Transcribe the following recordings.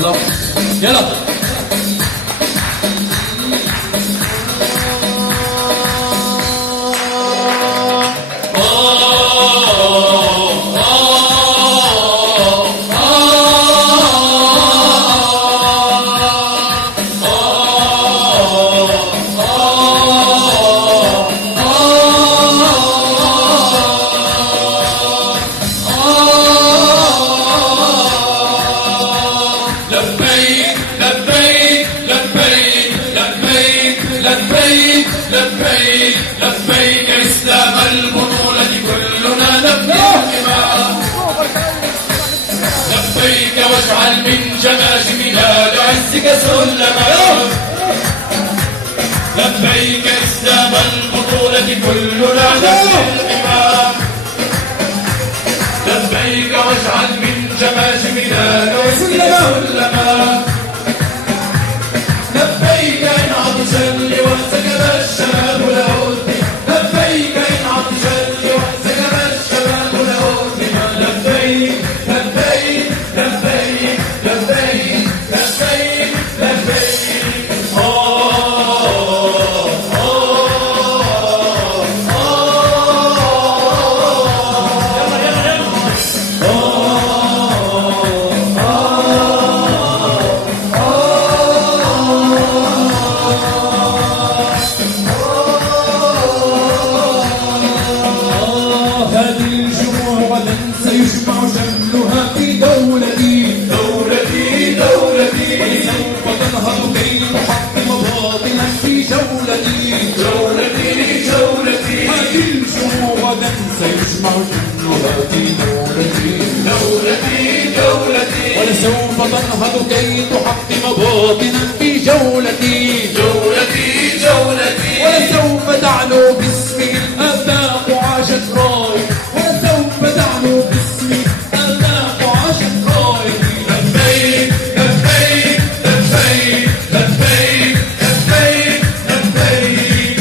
الله. يلا لبيك لبيك إسلام البطولة كلنا لبيك لبيك واجعل من جماجمنا لعزك سلما لبيك إسلام البطولة كلنا لبيك لبيك واجعل من جماجمنا لعزك سلما لبيك إن عطش وسكب الشباب لهدي لبيك إن عطش وسكب الشباب لهدي لبيك لبيك لبيك لبيك لبيك لبيك سيجمع شملها في دولتي دولتي دولتي ولسوف تنهض كي تحطم باطلا في جولتي جولتي جولتي هذه الجموع غدا سيجمع شملها في دولتي دولتي دولتي ولسوف تنهض كي تحطم باطلا في جولتي جولتي جولتي ولسوف تعلو باسمي الآفاق عاشت راي ولسوف تعلو باسمي الآفاق عاشت راي لبيك لبيك لبيك لبيك لبيك لبيك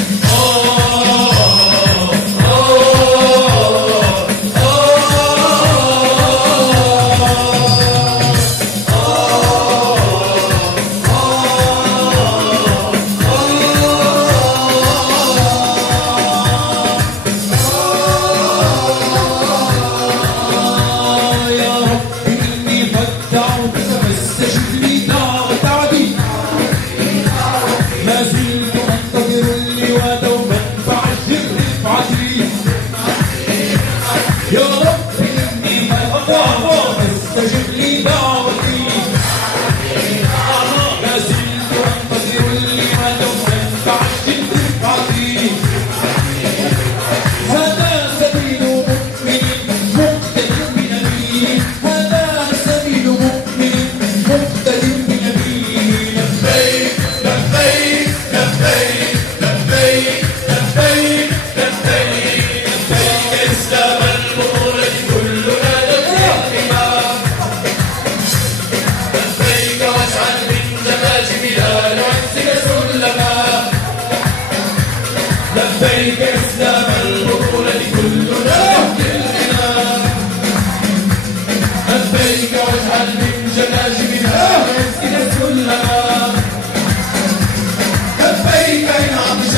ما زلت أنتظر اللواء دوما فعجل رفعتي يا رب إني فاستجب لي دعوتي ما زلت أنتظر اللواء دوما فعجل رفعتي هذا سبيل مؤمن مقتد بنبي هذا سبيل مؤمن مقتد بنبي لبيك لبيك لبيك لبيك لبيك لبيك لبيك إسلام البطولة كلنا لبيك لبيك واجعل من جماجمنا لعزك سلما لبيك إسلام البطولة كلنا لبيك واجعل من جماجمنا لعزك سلما لبيك إن عطش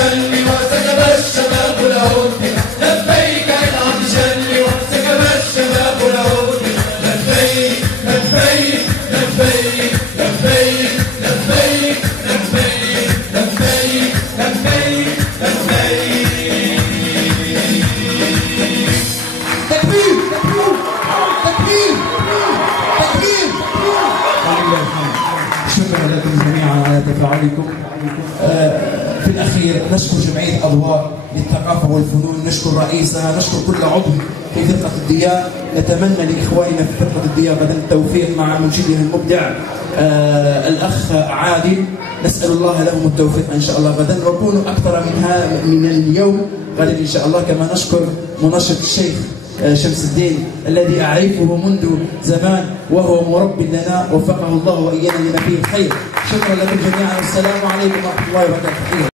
وسكب الشباب لهدي لبيك إن عطش وسكب الشباب لهدي لبيك لبيك لبيك لبيك لبيك لبيك لبيك لبيك لبيك تكبير تكبير تكبير تكبير. شكرا لكم جميعا على تفاعلكم. في الأخير نشكر جمعية أضواء للثقافة والفنون، نشكر رئيسها، نشكر كل عضو في فرقة الضياء. نتمنى لإخواننا في فرقة الضياء غدا التوفيق مع منشده المبدع الأخ عادل، نسأل الله لهم التوفيق إن شاء الله غدا وكونوا أكثر من اليوم غدا إن شاء الله. كما نشكر منشط الشيخ شمس الدين الذي أعرفه منذ زمان وهو مرب لنا، وفقه الله وإيانا لما فيه الخير. شكرا لكم جميعا والسلام عليكم ورحمة الله وبركاته.